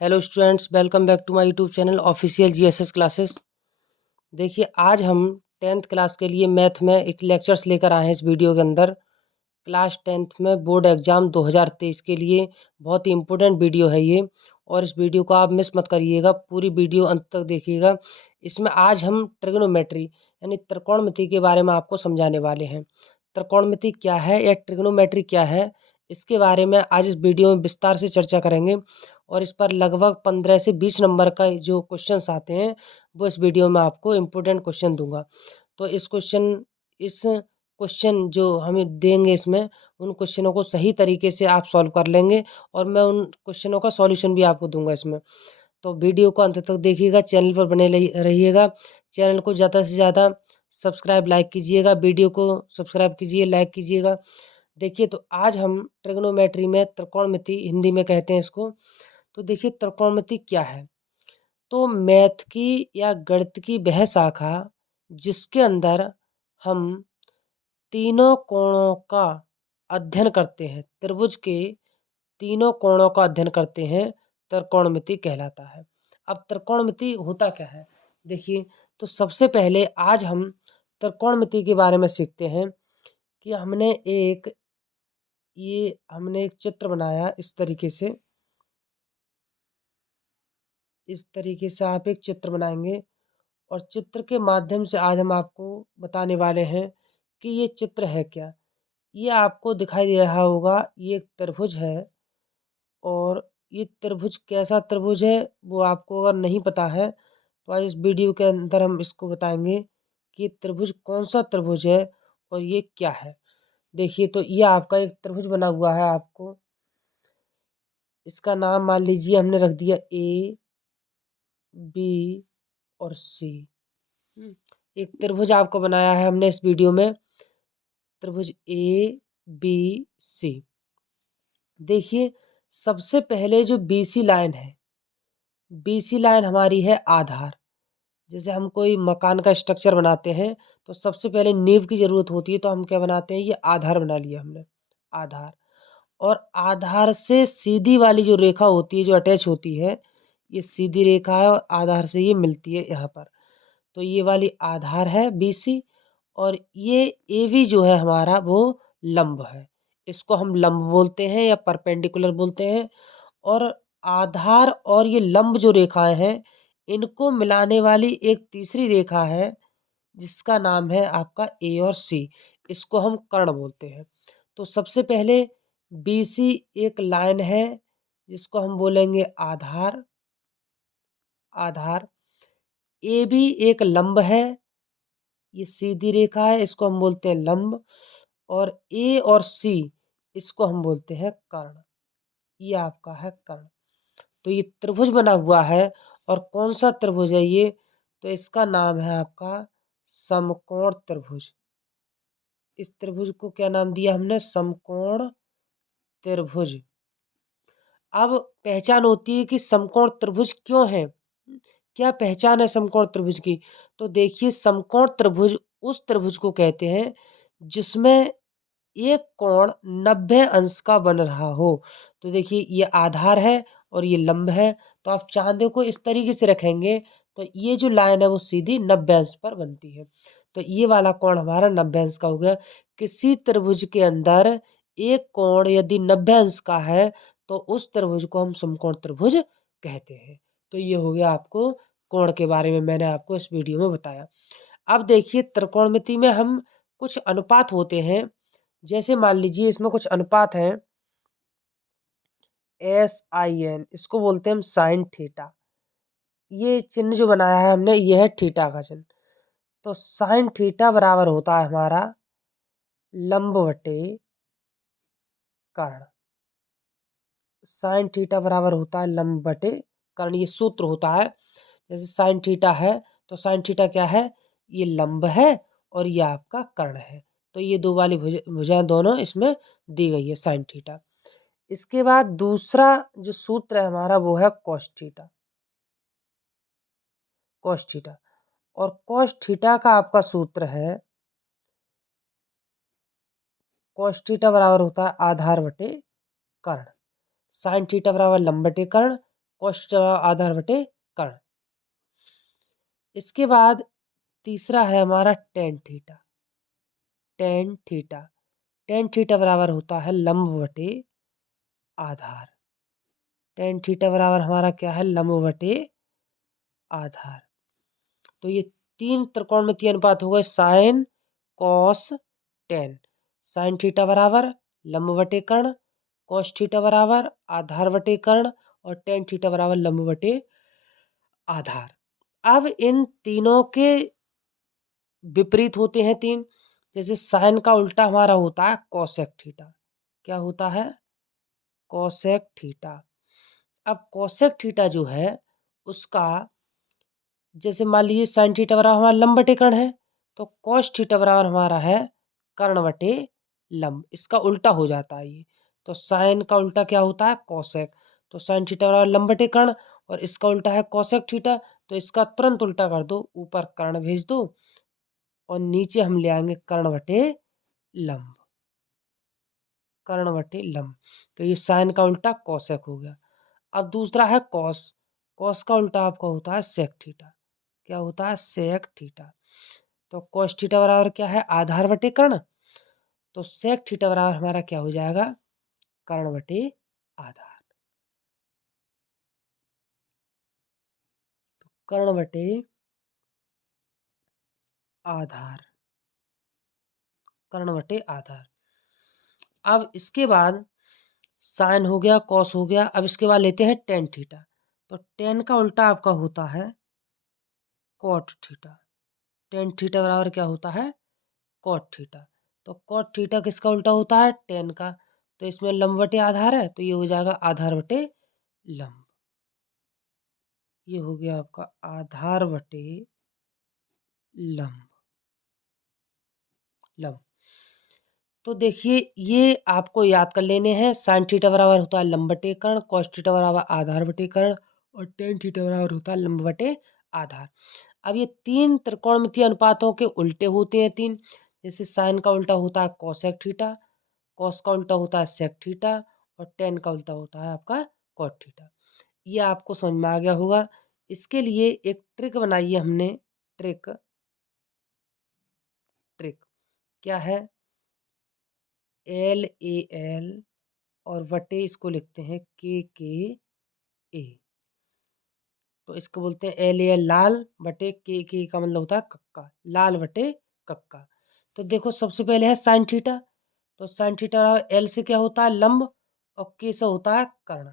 Hello students, welcome back to my YouTube channel official GSS classes. देखिए, आज हम 10th class के लिए मैथ में एक लेक्चर्स लेकर आए हैं इस वीडियो के अंदर। क्लास 10th में बोर्ड एग्ज़ाम 2023 के लिए बहुत ही इम्पोर्टेंट वीडियो है ये, और इस वीडियो को आप मिस मत करिएगा, पूरी वीडियो अंत तक देखिएगा। इसमें आज हम ट्रिग्नोमेट्री यानी त्रिकोणमिति के बारे में आपको समझाने वाले हैं। त्रिकोणमिति क्या है या ट्रिग्नोमेट्री क्या है, इसके बारे में आज इस वीडियो में विस्तार से चर्चा करेंगे, और इस पर लगभग 15 से 20 नंबर का जो क्वेश्चंस आते हैं वो इस वीडियो में आपको इम्पोर्टेंट क्वेश्चन दूंगा। तो इस क्वेश्चन जो हमें देंगे इसमें, उन क्वेश्चनों को सही तरीके से आप सॉल्व कर लेंगे, और मैं उन क्वेश्चनों का सॉल्यूशन भी आपको दूंगा इसमें। तो वीडियो को अंत तक देखिएगा, चैनल पर बने रहिएगा। चैनल को ज़्यादा से ज़्यादा सब्सक्राइब लाइक कीजिएगा, वीडियो को सब्सक्राइब कीजिए, लाइक कीजिएगा। देखिए, तो आज हम ट्रिग्नोमेट्री में त्रिकोणमिति, हिंदी में कहते हैं इसको। तो देखिए, त्रिकोणमिति क्या है। तो मैथ की या गणित की वह शाखा जिसके अंदर हम तीनों कोणों का अध्ययन करते हैं, त्रिभुज के तीनों कोणों का अध्ययन करते हैं, त्रिकोणमिति कहलाता है। अब त्रिकोणमिति होता क्या है, देखिए। तो सबसे पहले आज हम त्रिकोणमिति के बारे में सीखते हैं कि हमने एक चित्र बनाया इस तरीके से आप एक चित्र बनाएंगे, और चित्र के माध्यम से आज हम आपको बताने वाले हैं कि ये चित्र है क्या। ये आपको दिखाई दे रहा होगा, ये एक त्रिभुज है, और ये त्रिभुज कैसा त्रिभुज है वो आपको अगर नहीं पता है तो आज इस वीडियो के अंदर हम इसको बताएंगे कि ये त्रिभुज कौन सा त्रिभुज है और ये क्या है। देखिए, तो ये आपका एक त्रिभुज बना हुआ है। आपको इसका नाम मान लीजिए हमने रख दिया ए, बी और सी। एक त्रिभुज आपको बनाया है हमने इस वीडियो में, त्रिभुज ए बी सी। देखिए, सबसे पहले जो बीसी लाइन है, बीसी लाइन हमारी है आधार। जैसे हम कोई मकान का स्ट्रक्चर बनाते हैं तो सबसे पहले नींव की ज़रूरत होती है, तो हम क्या बनाते हैं, ये आधार बना लिया हमने, आधार। और आधार से सीधी वाली जो रेखा होती है, जो अटैच होती है, ये सीधी रेखा है और आधार से ये मिलती है यहाँ पर। तो ये वाली आधार है बीसी, और ये एवी जो है हमारा वो लंब है। इसको हम लंब बोलते हैं या परपेंडिकुलर बोलते हैं। और आधार और ये लंब जो रेखाएं हैं, इनको मिलाने वाली एक तीसरी रेखा है जिसका नाम है आपका ए और सी। इसको हम कर्ण बोलते हैं। तो सबसे पहले बीसी एक लाइन है जिसको हम बोलेंगे आधार, आधार। ए भी एक लंब है, ये सीधी रेखा है, इसको हम बोलते हैं लंब। और ए और सी, इसको हम बोलते हैं कर्ण। ये आपका है कर्ण। तो ये त्रिभुज बना हुआ है, और कौन सा त्रिभुज है ये, तो इसका नाम है आपका समकोण त्रिभुज। इस त्रिभुज को क्या नाम दिया हमने, समकोण त्रिभुज। अब पहचान होती है कि समकोण त्रिभुज क्यों है, क्या पहचान है समकोण त्रिभुज की। तो देखिए, समकोण त्रिभुज उस त्रिभुज को कहते हैं जिसमें एक कोण 90 अंश का बन रहा हो। तो देखिए, ये आधार है और ये लंब है, तो आप चांदे को इस तरीके से रखेंगे तो ये जो लाइन है वो सीधी 90 अंश पर बनती है। तो ये वाला कोण हमारा 90 अंश का हो गया। किसी त्रिभुज के अंदर एक कोण यदि 90 अंश का है तो उस त्रिभुज को हम समकोण त्रिभुज कहते हैं। तो ये हो गया आपको कोण के बारे में, मैंने आपको इस वीडियो में बताया। अब देखिए, त्रिकोणमिति में हम कुछ अनुपात होते हैं। जैसे मान लीजिए इसमें कुछ अनुपात हैं, SIN, इसको बोलते हैं हम साइन थीटा। ये चिन्ह जो बनाया है हमने, ये है थीटा का चिन्ह। तो साइन थीटा बराबर होता है हमारा लंब बटे कर्ण। साइन थीटा बराबर होता है लंब बटे कर्ण, ये सूत्र होता है। जैसे साइन थीटा है तो साइन थीटा क्या है, ये लंब है और ये आपका कर्ण है। तो ये दो वाली भुजाएं दोनों इसमें दी गई है, साइन थीटा। इसके बाद दूसरा जो सूत्र है हमारा वो है कॉस थीटा, कॉस थीटा। और कॉस थीटा का आपका सूत्र है, कॉस थीटा बराबर होता है आधार बटे कर्ण। साइन थीटा बराबर लंब बटे कर्ण, कॉस थीटा बराबर आधार बटे कर्ण। इसके बाद तीसरा है हमारा tan theta. Tan theta, tan theta बराबर होता है लंब बटे आधार। टेन थीटा बराबर हमारा क्या है, लंब बटे आधार। तो ये तीन त्रिकोणमितीय अनुपात हो गए sine cos tan. Sine theta बराबर लंब बटे कर्ण, कॉस थीटा बराबर आधार बटे कर्ण, और टेन थीटा बराबर लंब बटे आधार। अब इन तीनों के विपरीत होते हैं तीन। जैसे साइन का उल्टा हमारा होता है कोसेक थीटा। क्या होता है, कोसेक थीटा। अब कोसेक थीटा जो है उसका, जैसे मान लीजिए साइन थीटा बराबर हमारा लंब बटे कर्ण है, तो कॉस थीटा बराबर हमारा है कर्ण बटे लंब। इसका उल्टा हो जाता है ये। तो साइन का उल्टा क्या होता है, कोसेक। तो साइन थीटा बराबर लंब बटे कर्ण, और इसका उल्टा है कोसेक थीटा। तो इसका तुरंत उल्टा कर दो, ऊपर कर्ण भेज दो और नीचे हम ले आएंगे कर्ण बटे लंब। कर्ण बटे लंब, तो ये साइन का उल्टा कोसेक हो गया। अब दूसरा है कॉस। कॉस का उल्टा आपका होता है सेक थीटा। क्या होता है, सेक थीटा। तो कॉस थीटा बराबर क्या है, आधार बटे कर्ण। तो सेक थीटा बराबर हमारा क्या हो जाएगा, कर्ण बटे आधार। कर्ण बटे आधार, कर्ण बटे आधार। अब इसके बाद साइन हो गया, कॉस हो गया। अब इसके बाद लेते हैं टेन थीटा। तो टेन का उल्टा आपका होता है कॉट थीटा। टेन थीटा बराबर क्या होता है, कॉट थीटा। तो कॉट थीटा किसका उल्टा होता है, टेन का। तो इसमें लंब बटे आधार है, तो ये हो जाएगा आधार बटे लंब। ये हो गया आपका आधार बटे लंब। लंब, तो देखिए ये आपको याद कर लेने हैं। साइन थीटा बराबर होता है लंब बटे कर्ण, कॉस थीटा बराबर आधार बटे कर्ण, और टेन थीटा बराबर होता है लंब बटे आधार। अब ये तीन त्रिकोणमितीय अनुपातों के उल्टे होते हैं तीन। जैसे साइन का उल्टा होता है कोसेक थीटा, कॉस का उल्टा होता है सेक थीटा, और टेन का उल्टा होता है आपका कॉट थीटा। ये आपको समझ में आ गया होगा। इसके लिए एक ट्रिक बनाई है हमने। ट्रिक, ट्रिक क्या है, एल ए एल और वटे इसको लिखते हैं के ए। तो इसको बोलते हैं एल ए लाल, बटे के का मतलब होता है कक्का, लाल बटे कक्का। तो देखो सबसे पहले है साइन थीटा। तो साइन थीटा बराबर एल से क्या होता है, लंब, और के से होता है कर्ण।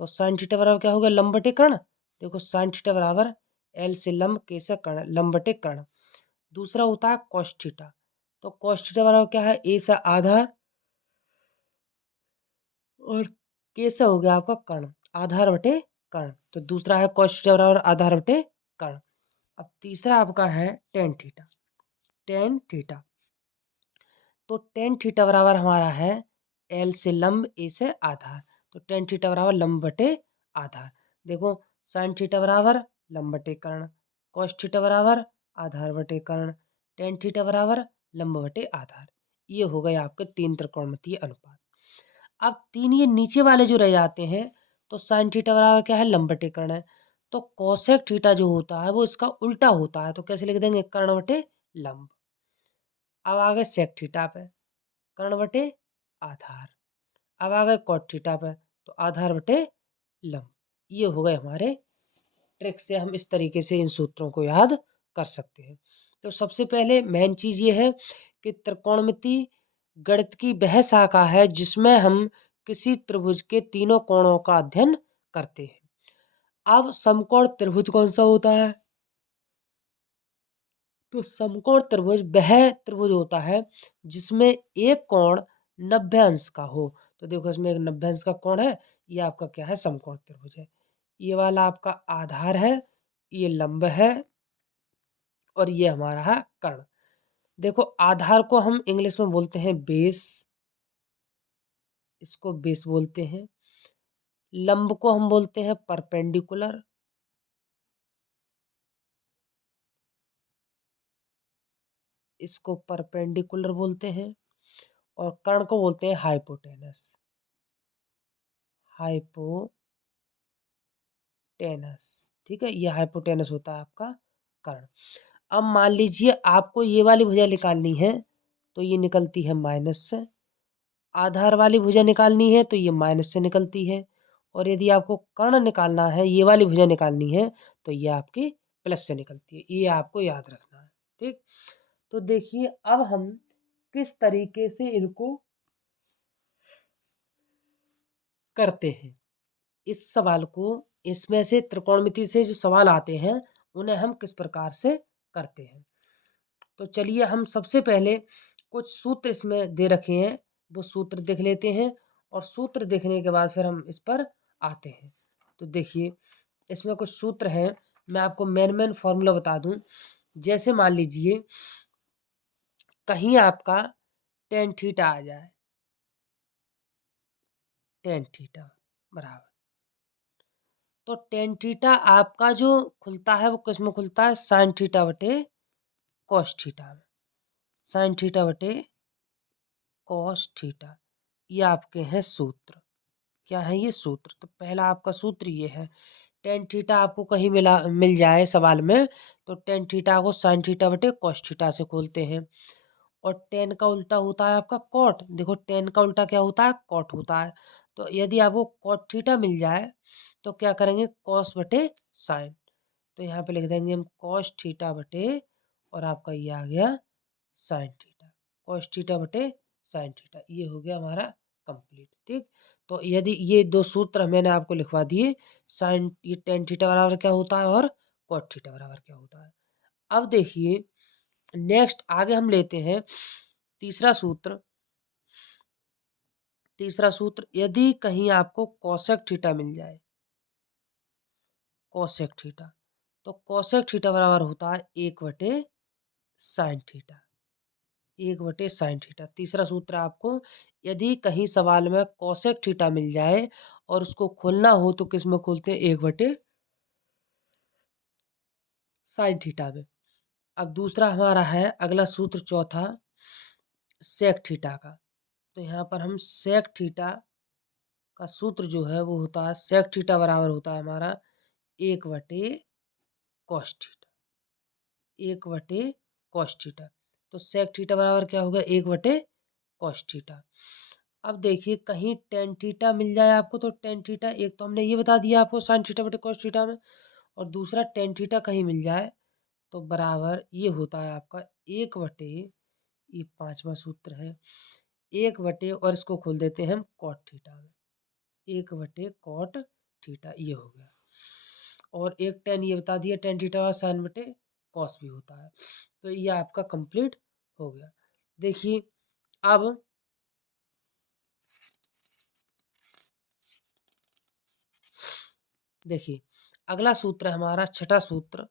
तो साइन थीटा बराबर क्या हो गया, लंब बटे कर्ण। देखो साइन थीटा बराबर एल से लंब, के से कर्ण, लंब बटे कर्ण। दूसरा होता है कॉस थीटा। तो कॉस थीटा बराबर क्या है, ए से आधार, और कैसा हो गया आपका कर्ण, आधार बटे कर्ण। तो दूसरा है कॉस थीटा बराबर आधार बटे कर्ण। अब तीसरा आपका है टेन थीटा। टेन थीटा, तो टेन थीटा बराबर हमारा है एल से लंब, ए से आधार। तो टेन थीटा बराबर लंब बटे आधार। देखो साइन थीटा बराबर लंब बटे कर्ण, कॉस थीटा बराबर आधार बटे कर्ण, टेन थीटा बराबर लंब बटे आधार। ये हो गए आपके तीन त्रिकोणमितीय अनुपात। अब तीन ये नीचे वाले जो रह जाते हैं, तो साइन थीटा बराबर क्या है, लंब बटे कर्ण है। तो कोसेक थीटा जो होता है वो इसका उल्टा होता है। तो कैसे लिख देंगे, कर्ण बटे लंब। अब आ गए सेक थीटा पे, कर्ण बटे आधार। अब आ गए कॉट थीटा पे, तो आधार बटे लंब। ये हो गए हमारे ट्रिक से हम इस तरीके से इन सूत्रों को याद कर सकते हैं। तो सबसे पहले मेन चीज़ ये है कि त्रिकोणमिति गणित की वह शाखा है जिसमें हम किसी त्रिभुज के तीनों कोणों का अध्ययन करते हैं। अब समकोण त्रिभुज कौन सा होता है, तो समकोण त्रिभुज वह त्रिभुज होता है जिसमें एक कोण 90 अंश का हो। तो देखो इसमें एक 90 अंश का कोण है, ये आपका क्या है, समकोण त्रिभुज है। ये वाला आपका आधार है, ये लंब है, और ये हमारा है कर्ण। देखो आधार को हम इंग्लिश में बोलते हैं बेस, इसको बेस बोलते हैं। लंब को हम बोलते हैं परपेंडिकुलर, इसको परपेंडिकुलर बोलते हैं। और कर्ण को बोलते हैं हाइपोटेनस, हाइपोटेनस। टेनस। ठीक है, ये हाइपोटेनस होता है आपका कर्ण। अब मान लीजिए आपको ये वाली भुजा निकालनी है, तो ये निकलती है माइनस से। आधार वाली भुजा निकालनी है तो ये माइनस से निकलती है। और यदि आपको कर्ण निकालना है, ये वाली भुजा निकालनी है, तो ये आपकी प्लस से निकलती है। ये आपको याद रखना है। ठीक, तो देखिए अब हम किस तरीके से इनको करते हैं। इस सवाल को, इसमें से त्रिकोणमिति से जो सवाल आते हैं उन्हें हम किस प्रकार से करते हैं। तो चलिए हम सबसे पहले कुछ सूत्र इसमें दे रखे हैं, वो सूत्र देख लेते हैं और सूत्र देखने के बाद फिर हम इस पर आते हैं। तो देखिए इसमें कुछ सूत्र हैं, मैं आपको मेन फॉर्मूला बता दूं। जैसे मान लीजिए कहीं आपका टेन थीटा आ जाए, टेन थीटा बराबर, तो टेन थीटा आपका जो खुलता है वो किस में खुलता है, साइन थीटा बटे कॉस थीटा में। साइन थीटा बटे कॉस थीटा, ये आपके हैं सूत्र। क्या है ये सूत्र? तो पहला आपका सूत्र ये है, टेन थीटा आपको कहीं मिल जाए सवाल में, तो टेन थीटा को साइन थीटा बटे कॉस थीटा से खोलते हैं। और टेन का उल्टा होता है आपका कॉट। देखो टेन का उल्टा क्या होता है, कॉट होता है। तो यदि आपको कॉट थीटा मिल जाए तो क्या करेंगे, कॉस बटे साइन। तो यहाँ पे लिख देंगे हम कॉस थीटा बटे, और आपका ये आ गया साइन थीटा। कॉस थीटा बटे साइन थीटा, ये हो गया हमारा कंप्लीट। ठीक, तो यदि ये दो सूत्र मैंने आपको लिखवा दिए, साइन ये टेन थीटा बराबर क्या होता है और कॉट थीटा बराबर क्या होता है। अब देखिए नेक्स्ट आगे हम लेते हैं तीसरा सूत्र। तीसरा सूत्र, यदि कहीं आपको कोसेक थीटा मिल जाए, कोसेक थीटा, तो कोसेक थीटा बराबर होता है एक बटे साइन थीटा। एक बटे साइन थीटा। तीसरा सूत्र आपको, यदि कहीं सवाल में कोसेक थीटा मिल जाए और उसको खोलना हो तो किस में खोलते हैं, एक बटे साइन थीटा में। अब दूसरा हमारा है अगला सूत्र चौथा, सेक थीटा का। तो यहाँ पर हम सेक थीटा का सूत्र जो है वो होता है, सेक थीटा बराबर होता है हमारा एक बटे कॉस थीटा। एक बटे कॉस थीटा। तो सेक थीटा बराबर क्या होगा, एक बटे कॉस थीटा। अब देखिए कहीं टेन थीटा मिल जाए आपको, तो टेन थीटा, एक तो हमने ये बता दिया आपको साइन थीटा बटे कॉस थीटा में, और दूसरा टेन थीटा कहीं मिल जाए तो बराबर ये होता है आपका एक बटे, ये पांचवा सूत्र है, एक बटे, और इसको खोल देते हैं हम कॉट थीटा में। एक बटे कॉट थीटा, ये हो गया। और एक टेन ये बता दिया, टेन थीटा और साइन बटे कॉस भी होता है। तो ये आपका कंप्लीट हो गया। देखिए अब देखिए अगला सूत्र है हमारा छठा सूत्र,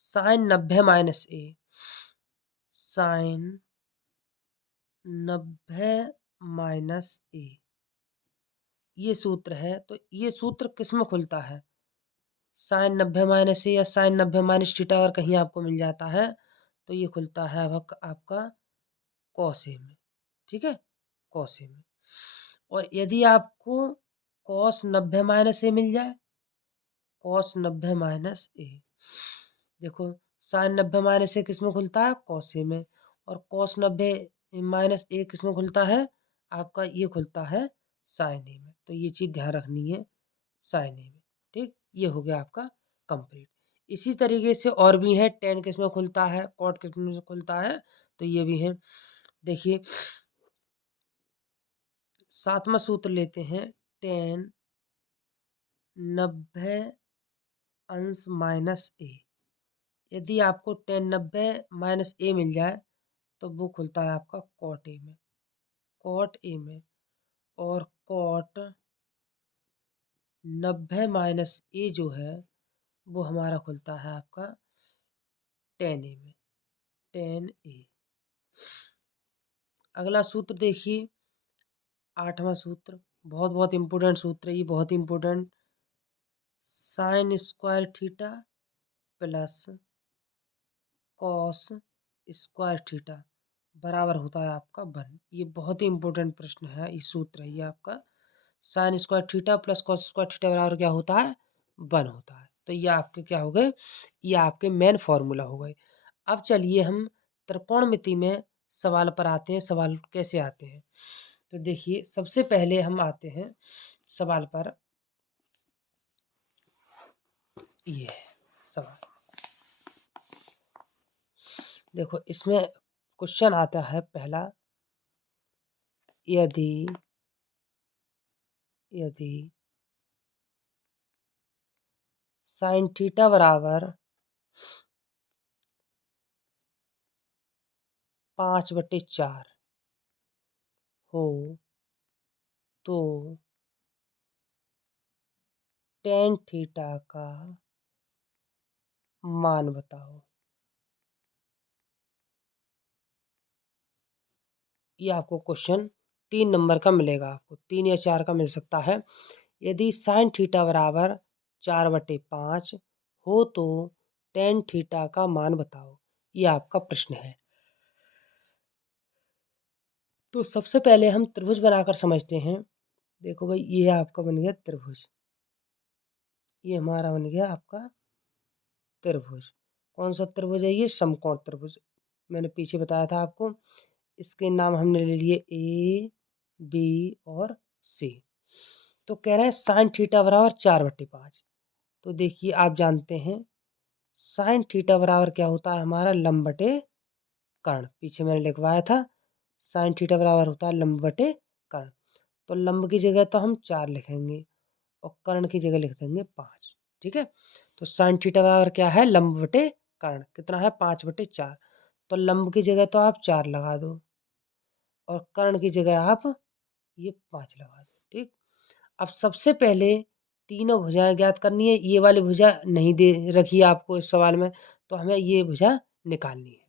साइन 90 माइनस ए। साइन 90 माइनस ए, ये सूत्र है। तो ये सूत्र किस में खुलता है, साइन 90 माइनस ए या साइन 90 माइनस थीटा अगर कहीं आपको मिल जाता है तो ये खुलता है आपका कॉस ए में। ठीक है, कॉस ए में। और यदि आपको कॉस 90 माइनस ए मिल जाए, कॉस 90 माइनस ए, देखो साइन 90 माइनस ए किस में खुलता है, कॉस ए में। और कॉस 90 माइनस ए किस में खुलता है, आपका ये खुलता है साइन ए में। तो ये चीज़ ध्यान रखनी है, साइन ए में। ठीक, ये हो गया आपका कंप्लीट। इसी तरीके से और भी है, टेन किस में खुलता है, कॉट किस में खुलता है, तो ये भी है। देखिए सातवां सूत्र लेते हैं, टेन 90 अंश माइनस ए। यदि आपको टेन 90 माइनस ए मिल जाए तो वो खुलता है आपका कॉट ए में, कॉट ए में। और कॉट 90 माइनस ए जो है वो हमारा खुलता है आपका टेन ए में, टेन ए। अगला सूत्र देखिए आठवां सूत्र, बहुत बहुत इंपॉर्टेंट सूत्र है ये, बहुत important. Sine square theta plus cos square theta बराबर होता है आपका 1। ये बहुत ही इंपॉर्टेंट प्रश्न है, ये सूत्र है ये आपका। Sine square theta plus cos square theta बराबर क्या होता है, 1 होता है। तो ये आपके क्या हो गए, ये आपके मेन फॉर्मूला हो गए। अब चलिए हम त्रिकोणमिति में सवाल पर आते हैं, सवाल कैसे आते हैं। तो देखिए सबसे पहले हम आते हैं सवाल पर, ये है सवाल। देखो इसमें क्वेश्चन आता है पहला, यदि यदि साइन थीटा बराबर 5/4 हो तो टेन थीटा का मान बताओ। ये आपको क्वेश्चन 3 नंबर का मिलेगा, आपको 3 या 4 का मिल सकता है। यदि साइन थीटा बराबर 4/5 हो तो टेन थीटा का मान बताओ, ये आपका प्रश्न है। तो सबसे पहले हम त्रिभुज बनाकर समझते हैं। देखो भाई ये आपका बन गया त्रिभुज, ये हमारा बन गया आपका त्रिभुज। कौन सा त्रिभुज है ये, समकोण त्रिभुज। मैंने पीछे बताया था आपको। इसके नाम हमने ले लिए ए, बी और सी। तो कह रहे हैं साइन थीटा बराबर 4/5। तो देखिए आप जानते हैं साइन थीटा बराबर क्या होता है हमारा, लंब बटे कर्ण। पीछे मैंने लिखवाया था साइन थीटा बराबर होता है लंब बटे कर्ण। तो लंब की जगह तो हम 4 लिखेंगे और कर्ण की जगह लिख देंगे 5। ठीक है। तो साइन थीटा बराबर क्या है, लंब बटे कर्ण। कितना है, 5/4। तो लंब की जगह तो आप 4 लगा दो और कर्ण की जगह आप ये 5 लगा दो। ठीक। अब सबसे पहले तीनों भुजाएं ज्ञात करनी है। ये वाली भुजा नहीं दे रखी है आपको इस सवाल में, तो हमें ये भुजा निकालनी है।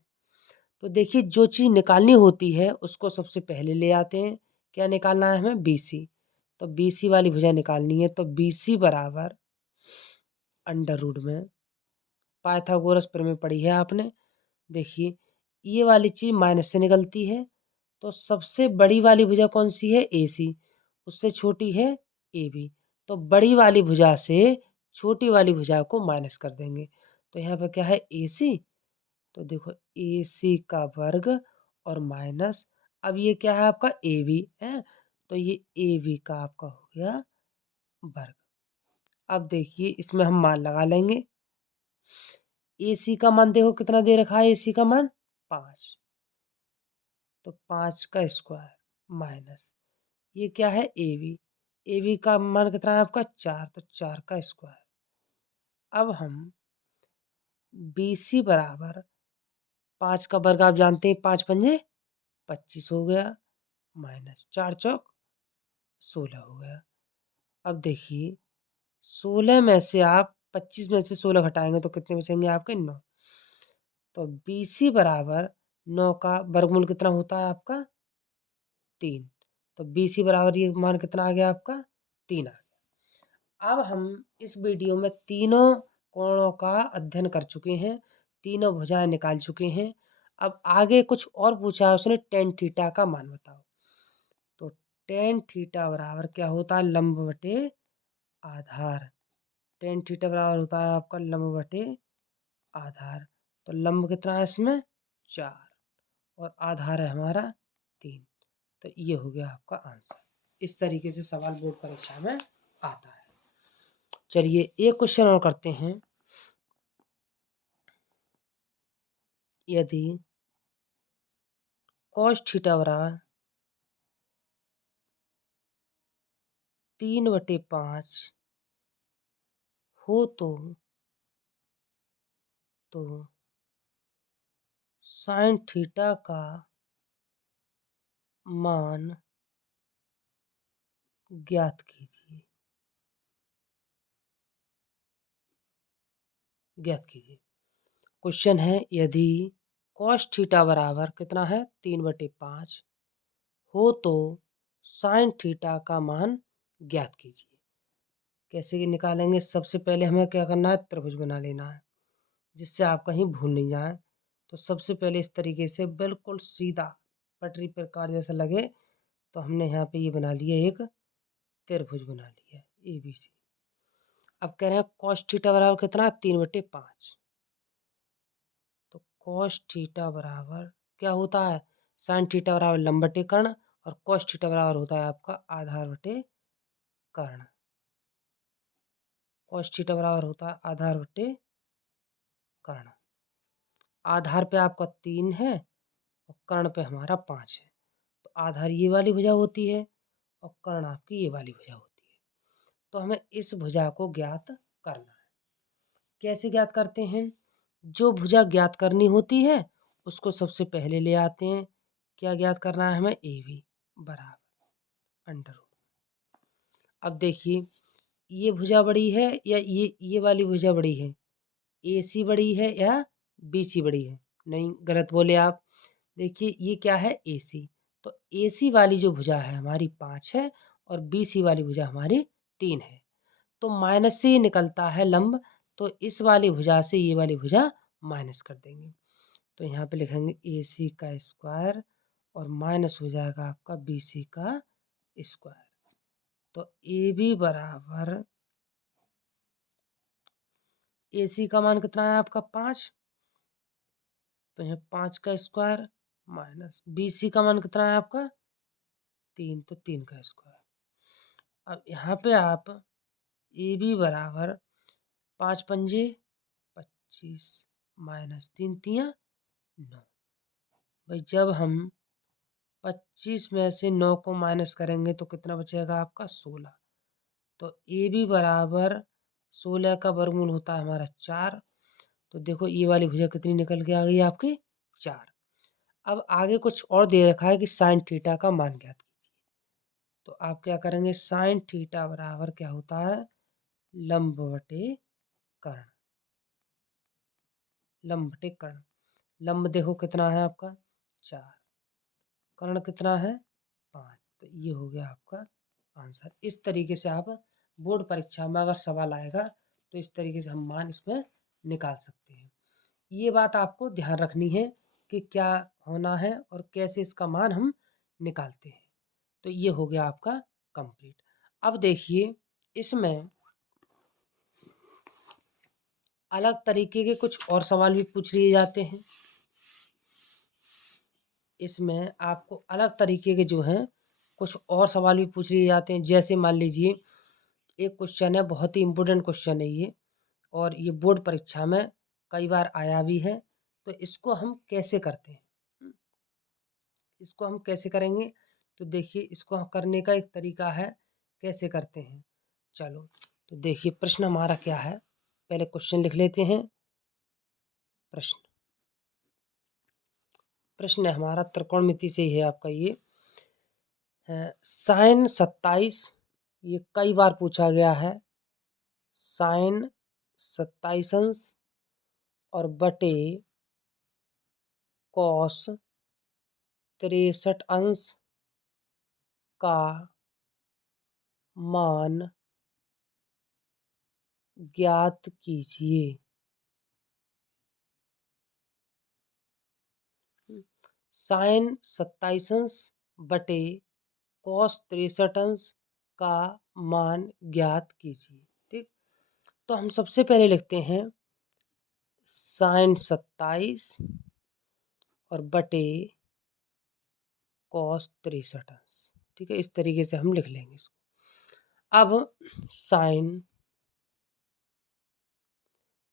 तो देखिए जो चीज़ निकालनी होती है उसको सबसे पहले ले आते हैं। क्या निकालना है हमें, BC। तो BC वाली भुजा निकालनी है। तो BC बराबर अंडर रूट में, पाइथागोरस प्रमेय पढ़ी है आपने। देखिए ये वाली चीज़ माइनस से निकलती है। तो सबसे बड़ी वाली भुजा कौन सी है, AC। उससे छोटी है AB। तो बड़ी वाली भुजा से छोटी वाली भुजा को माइनस कर देंगे। तो यहाँ पर क्या है, AC। तो देखो AC का वर्ग और माइनस, अब ये क्या है आपका AB है। तो ये AB का आपका हो गया वर्ग। अब देखिए इसमें हम मान लगा लेंगे। AC का मान देखो कितना दे रखा है, AC का मान 5। तो 5 का स्क्वायर माइनस ये क्या है, AB का मान कितना है आपका 4। तो 4 का स्क्वायर। अब हम BC बराबर 5 का वर्ग आप जानते हैं, 5×5 = 25 हो गया, माइनस 4×4 = 16 हो गया। अब देखिए 16 में से आप 25 में से 16 घटाएंगे तो कितने बचेंगे आपके, 9। तो BC बराबर 9 का वर्गमूल कितना होता है आपका, 3। तो BC बराबर ये मान कितना आ गया आपका, 3 आ गया। अब हम इस वीडियो में तीनों कोणों का अध्ययन कर चुके हैं, तीनों भुजाएं निकाल चुके हैं। अब आगे कुछ और पूछा है उसने, टेन थीटा का मान बताओ। तो टेन थीटा बराबर क्या होता है, लंब बटे आधार। टेन थीटा बराबर होता है आपका लंब बटे आधार। तो लंब कितना है इसमें, 4 और आधार है हमारा 3। तो ये हो गया आपका आंसर। इस तरीके से सवाल बोर्ड परीक्षा में आता है। चलिए एक क्वेश्चन और करते हैं। यदि cos थीटा बराबर 3/5 हो तो sin थीटा का मान ज्ञात कीजिए। क्वेश्चन है, यदि cos थीटा बराबर कितना है, 3/5 हो तो sin थीटा का मान ज्ञात कीजिए। कैसे कि निकालेंगे, सबसे पहले हमें क्या करना है, त्रिभुज बना लेना है जिससे आप कहीं भूल नहीं जाए। तो सबसे पहले इस तरीके से बिल्कुल सीधा पटरी प्रकार जैसा लगे, तो हमने यहाँ पे ये बना लिया एक त्रिभुज बना लिया ABC। अब कह रहे हैं cos थीटा बराबर कितना, 3/5। तो cos थीटा बराबर क्या होता है, sin थीटा बराबर लंब बटे कर्ण, और cos थीटा बराबर होता है आपका आधार बटे कर्ण। cos थीटा बराबर होता है आधार बटे कर्ण। आधार पे आपका 3 है और कर्ण पे हमारा 5 है, तो आधार ये वाली भुजा होती है और कर्ण आपकी ये वाली भुजा होती है। तो हमें इस भुजा को ज्ञात करना है। कैसे ज्ञात करते हैं, जो भुजा ज्ञात करनी होती है उसको सबसे पहले ले आते हैं। क्या ज्ञात करना है हमें, AB बराबर अंडर रूट। अब देखिए ये भुजा बड़ी है या ये वाली भुजा बड़ी है, AC बड़ी है या BC बड़ी है, नहीं गलत बोले आप। देखिए ये क्या है, AC। तो AC वाली जो भुजा है हमारी 5 है और BC वाली भुजा हमारी 3 है। तो माइनस से ही निकलता है लंब, तो इस वाली भुजा से ये वाली भुजा माइनस कर देंगे। तो यहाँ पे लिखेंगे AC का स्क्वायर और माइनस हो जाएगा आपका BC का स्क्वायर। तो AB बराबर AC का मान कितना है आपका 5, तो यहाँ 5 का स्क्वायर माइनस BC का मान कितना है आपका 3, तो 3 का स्क्वायर। अब यहाँ पे आप AB बराबर 5 पंजे 25 माइनस 3 तियाँ 9। भाई जब हम 25 में से 9 को माइनस करेंगे तो कितना बचेगा आपका 16। तो AB बराबर 16 का वर्गमूल होता है हमारा 4। तो देखो ये वाली भुजा कितनी निकल के आ गई आपकी 4। अब आगे कुछ और दे रखा है कि साइन थीटा का मान ज्ञात कीजिए। तो आप क्या करेंगे, साइन थीटा बराबर क्या होता है, लंब बटे कर्ण। लंब बटे कर्ण, लंब देखो कितना है आपका 4, कर्ण कितना है 5। तो ये हो गया आपका आंसर। इस तरीके से आप बोर्ड परीक्षा में अगर सवाल आएगा तो इस तरीके से हम मान इसमें निकाल सकते हैं। ये बात आपको ध्यान रखनी है कि क्या होना है और कैसे इसका मान हम निकालते हैं। तो ये हो गया आपका कंप्लीट। अब देखिए इसमें अलग तरीके के कुछ और सवाल भी पूछ लिए जाते हैं। इसमें आपको अलग तरीके के जो हैं कुछ और सवाल भी पूछ लिए जाते हैं। जैसे मान लीजिए एक क्वेश्चन है, बहुत ही इम्पोर्टेंट क्वेश्चन है ये, और ये बोर्ड परीक्षा में कई बार आया भी है। तो इसको हम कैसे करते हैं, इसको हम कैसे करेंगे, तो देखिए इसको करने का एक तरीका है कैसे करते हैं। चलो तो देखिए प्रश्न हमारा क्या है, पहले क्वेश्चन लिख लेते हैं। प्रश्न प्रश्न हमारा त्रिकोणमिति से ही है आपका ये साइन 27, ये कई बार पूछा गया है। साइन 27 अंश और बटे कॉस 63 अंश का मान ज्ञात कीजिए। साइन 27 अंश बटे कॉस 63 अंश का मान ज्ञात कीजिए। ठीक, तो हम सबसे पहले लिखते हैं साइन 27 और बटे कॉस 63 अंश। ठीक है, इस तरीके से हम लिख लेंगे इसको। अब साइन,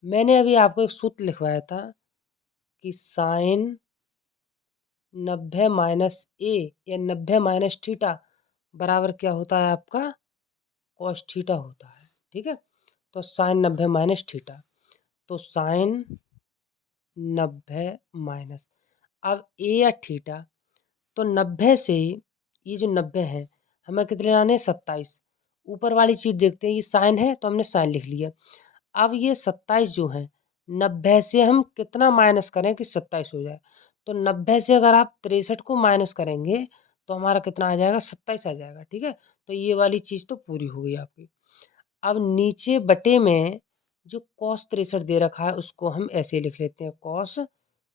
मैंने अभी आपको एक सूत्र लिखवाया था कि साइन 90 माइनस ए या 90 माइनस थीटा बराबर क्या होता है आपका कॉस थीटा होता है। ठीक है, तो साइन 90 माइनस थीटा, तो साइन 90 माइनस, अब ए या थीटा, तो 90 से ये जो 90 है हमें कितने लाने 27। ऊपर वाली चीज़ देखते हैं, ये साइन है तो हमने साइन लिख लिया। अब ये 27 जो है 90 से हम कितना माइनस करें कि 27 हो जाए। तो 90 से अगर आप 63 को माइनस करेंगे तो हमारा कितना आ जाएगा 27 आ जाएगा। ठीक है, तो ये वाली चीज़ तो पूरी हो गई आपकी। अब नीचे बटे में जो कॉस 63 दे रखा है उसको हम ऐसे लिख लेते हैं कॉस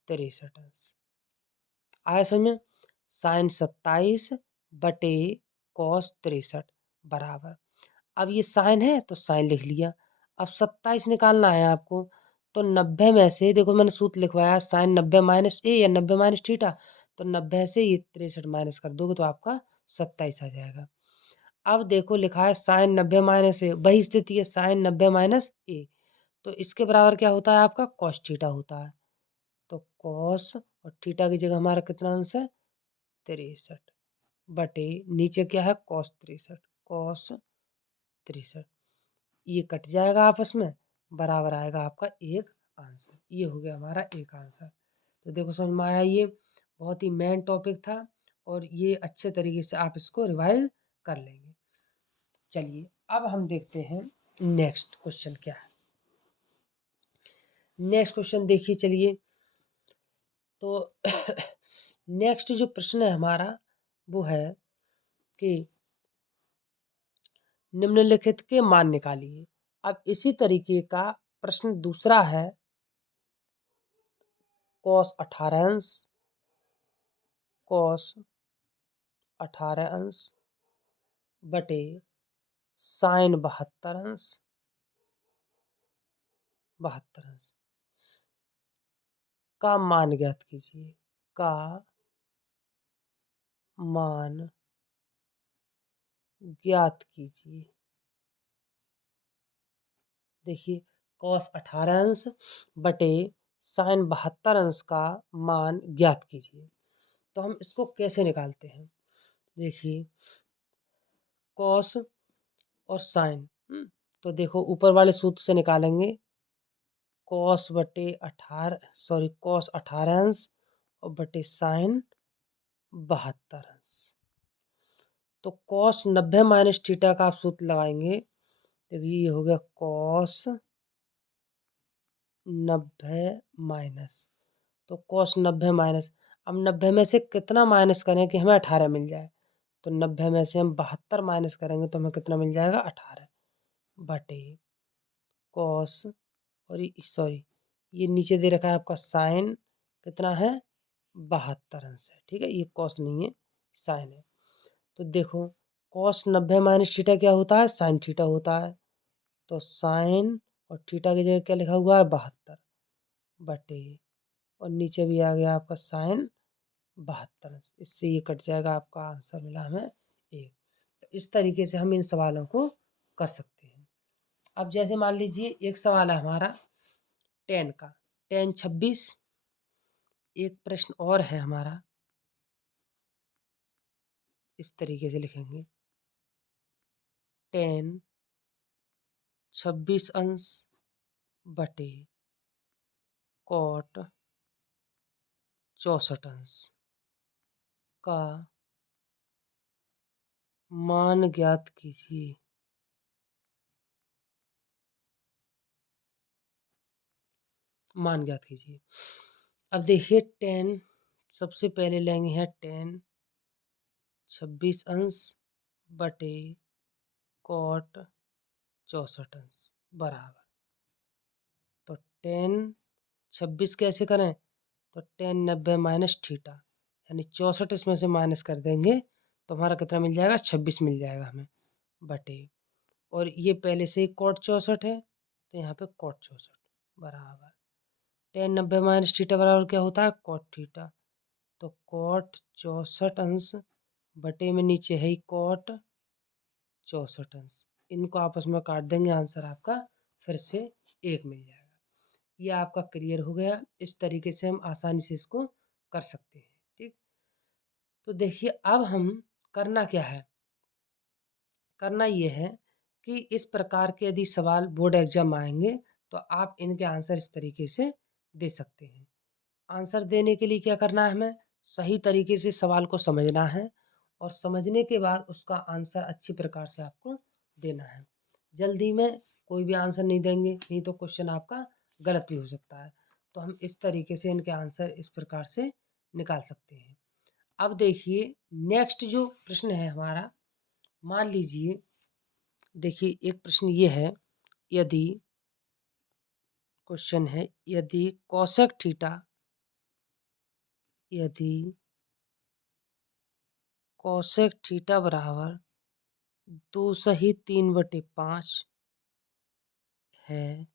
63। आया समझ में, साइन 27 बटे कॉस 63 बराबर। अब ये साइन है तो साइन लिख लिया। अब 27 निकालना है आपको, तो 90 में से देखो मैंने सूत्र लिखवाया साइन 90 माइनस ए या 90 माइनस थीटा, तो 90 से ये 63 माइनस कर दोगे तो आपका 27 आ जाएगा। अब देखो लिखा है साइन 90 माइनस ए, वही स्थिति है साइन 90 माइनस ए, तो इसके बराबर क्या होता है आपका कॉस थीटा होता है। तो कॉस और थीटा की जगह हमारा कितना अंश है 63 बटे नीचे क्या है कॉस 63, कॉस 63 ये कट जाएगा आपस में, बराबर आएगा आपका एक आंसर। ये हो गया हमारा एक आंसर। तो देखो समझ में आया, ये बहुत ही मेन टॉपिक था और ये अच्छे तरीके से आप इसको रिवाइज कर लेंगे। चलिए अब हम देखते हैं नेक्स्ट क्वेश्चन क्या है। नेक्स्ट क्वेश्चन देखिए चलिए, तो नेक्स्ट जो प्रश्न है हमारा वो है कि निम्नलिखित के मान निकालिए। अब इसी तरीके का प्रश्न दूसरा है कॉस 18 अंश, कॉस 18 अंश बटे साइन 72 अंश, 72 अंश का मान ज्ञात कीजिए, का मान ज्ञात कीजिए। देखिए कॉस 18 अंश बटे साइन 72 अंश का मान ज्ञात कीजिए। तो हम इसको कैसे निकालते हैं, देखिए कॉस और साइन, तो देखो ऊपर वाले सूत्र से निकालेंगे, कॉस बटे 18 सॉरी कॉस 18 अंश और बटे साइन 72 अंश। तो कॉस 90 माइनस थीटा का आप सूत्र लगाएंगे, देखिए ये हो गया कॉस 90 माइनस, तो कॉस 90 माइनस, अब 90 में से कितना माइनस करें कि हमें 18 मिल जाए, तो 90 में से हम 72 माइनस करेंगे तो हमें कितना मिल जाएगा 18 बटे कॉस और सॉरी ये नीचे दे रखा है आपका साइन कितना है 72 अंश है, ठीक है ये कॉस नहीं है साइन है। तो देखो कॉस 90 माइनस थीटा क्या होता है साइन थीटा होता है, तो साइन और थीटा की जगह क्या लिखा हुआ है 72 बटे और नीचे भी आ गया आपका साइन 72, इससे ये कट जाएगा, आपका आंसर मिला हमें एक। तो इस तरीके से हम इन सवालों को कर सकते हैं। अब जैसे मान लीजिए एक सवाल है हमारा 10 का, 10 26, एक प्रश्न और है हमारा, इस तरीके से लिखेंगे 10 26 अंश बटे कॉट 64 अंश का मान ज्ञात कीजिए। मान ज्ञात कीजिए। अब देखिए 10 सबसे पहले लेंगे है 10 26 अंश बटे कॉट 64 अंश बराबर, तो 10 26 कैसे करें, तो 10 90 माइनस थीटा यानी 64 इसमें से माइनस कर देंगे तो हमारा कितना मिल जाएगा 26 मिल जाएगा हमें बटे, और ये पहले से ही कॉट 64 है तो यहाँ पे कॉट 64 बराबर 10 90 माइनस थीटा बराबर क्या होता है कॉट थीटा, तो कॉट 64 अंश बटे में नीचे है ही कॉट 64 अंश, इनको आपस में काट देंगे आंसर आपका फिर से एक मिल जाएगा। ये आपका क्लियर हो गया, इस तरीके से हम आसानी से इसको कर सकते हैं, ठीक। तो देखिए अब हम करना क्या है, करना ये है कि इस प्रकार के यदि सवाल बोर्ड एग्जाम आएंगे तो आप इनके आंसर इस तरीके से दे सकते हैं। आंसर देने के लिए क्या करना है, हमें सही तरीके से सवाल को समझना है और समझने के बाद उसका आंसर अच्छी प्रकार से आपको देना है। जल्दी में कोई भी आंसर नहीं देंगे, नहीं तो क्वेश्चन आपका गलत भी हो सकता है। तो हम इस तरीके से इनके आंसर इस प्रकार से निकाल सकते हैं। अब देखिए नेक्स्ट जो प्रश्न है हमारा, मान लीजिए देखिए एक प्रश्न ये है, यदि क्वेश्चन है यदि कोसेक थीटा, यदि कोसेक थीटा बराबर 2 सही 3/5 है,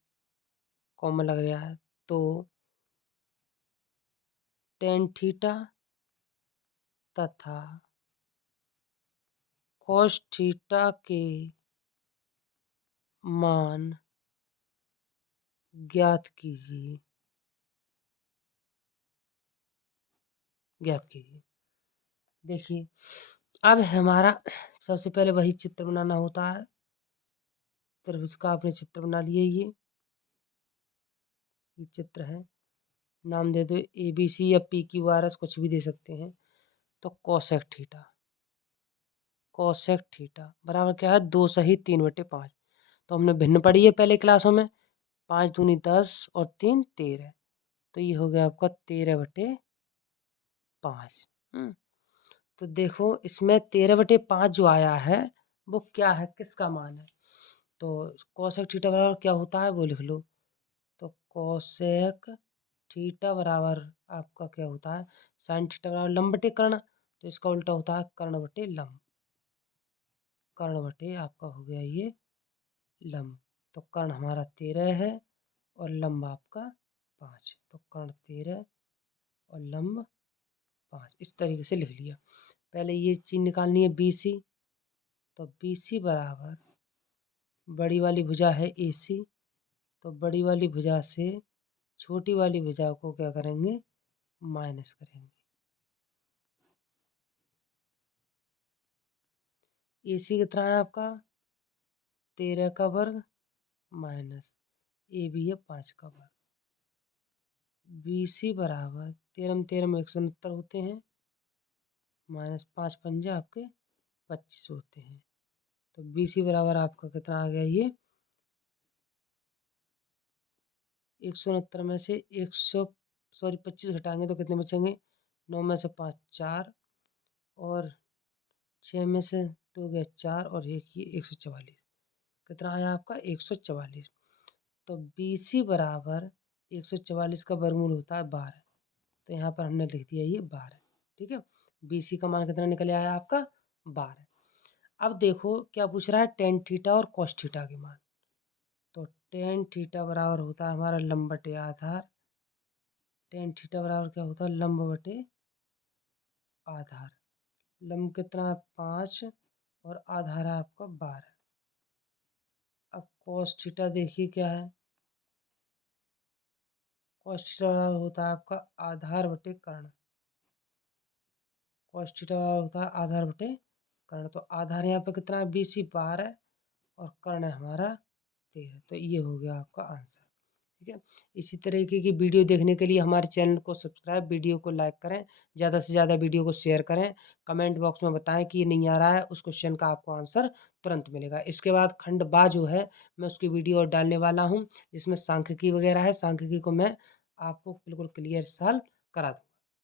कॉमा लग रहा है, तो टेन थीटा तथा कॉस थीटा के मान ज्ञात कीजिए। देखिए, अब हमारा सबसे पहले वही चित्र बनाना होता है। त्रिभुज का आपने चित्र बना लिया। ये चित्र है, नाम दे दो ABC या PQRS, कुछ भी दे सकते हैं। तो कोसेक थीटा बराबर क्या है, 2 सही 3/5। तो हमने भिन्न पढ़ी है पहले क्लासों में, 5 दूनी 10 और 3 13। तो ये हो गया आपका 13/5। तो देखो इसमें 13/5 जो आया है वो क्या है, किसका मान है। तो कोसेक थीटा बराबर क्या होता है वो लिख लो। तो कोसेक थीटा बराबर आपका क्या होता है, साइन थीटा बराबर लंब बटे कर्ण। तो इसका उल्टा होता है कर्ण बटे लंब। कर्ण बटे आपका हो गया ये लंब। तो कर्ण हमारा 13 है और लंब आपका 5। तो कर्ण 13 और लंब 5, इस तरीके से लिख लिया। पहले ये चीज निकालनी है BC। तो BC बराबर बड़ी वाली भुजा है AC। तो बड़ी वाली भुजा से छोटी वाली भुजा को क्या करेंगे, माइनस करेंगे। AC कितना है आपका 13 का वर्ग माइनस AB है 5 का वर्ग। BC बराबर 13 में 169 होते हैं, माइनस 5 पंजे आपके 25 होते हैं। तो BC बराबर आपका कितना आ गया, ये 169 में से 25 घटाएंगे तो कितने बचेंगे, 9 में से 5 4 और 6 में से 2 गया 4 और एक ही 144। कितना आया आपका 144। तो BC बराबर 144 का वर्गमूल होता है 12। तो यहाँ पर हमने लिख दिया ये 12। ठीक है, BC का मान कितना निकल आया आपका 12। अब देखो क्या पूछ रहा है, टेन थीटा और कॉस थीटा के मान। तो टेन थीटा बराबर होता है हमारा लंब बटे आधार। टेन थीटा बराबर क्या होता है, लंब बटे आधार। लंब कितना है 5 और आधार है आपका 12। अब कॉस थीटा देखिए क्या है, कॉस थीटा बराबर होता है आपका आधार बटे कर्ण। कॉस थीटा बराबर होता है आधार बटे कर्ण। तो आधार यहाँ पे कितना है, BC 12 और कर्ण है हमारा 13। तो ये हो गया आपका आंसर। ठीक है, इसी तरीके की वीडियो देखने के लिए हमारे चैनल को सब्सक्राइब, वीडियो को लाइक करें, ज़्यादा से ज़्यादा वीडियो को शेयर करें। कमेंट बॉक्स में बताएं कि ये नहीं आ रहा है, उस क्वेश्चन का आपको आंसर तुरंत मिलेगा। इसके बाद खंड बा जो है मैं उसकी वीडियो और डालने वाला हूँ, जिसमें सांख्यिकी वगैरह है। सांख्यिकी को मैं आपको बिल्कुल क्लियर सॉल्व करा दूँ।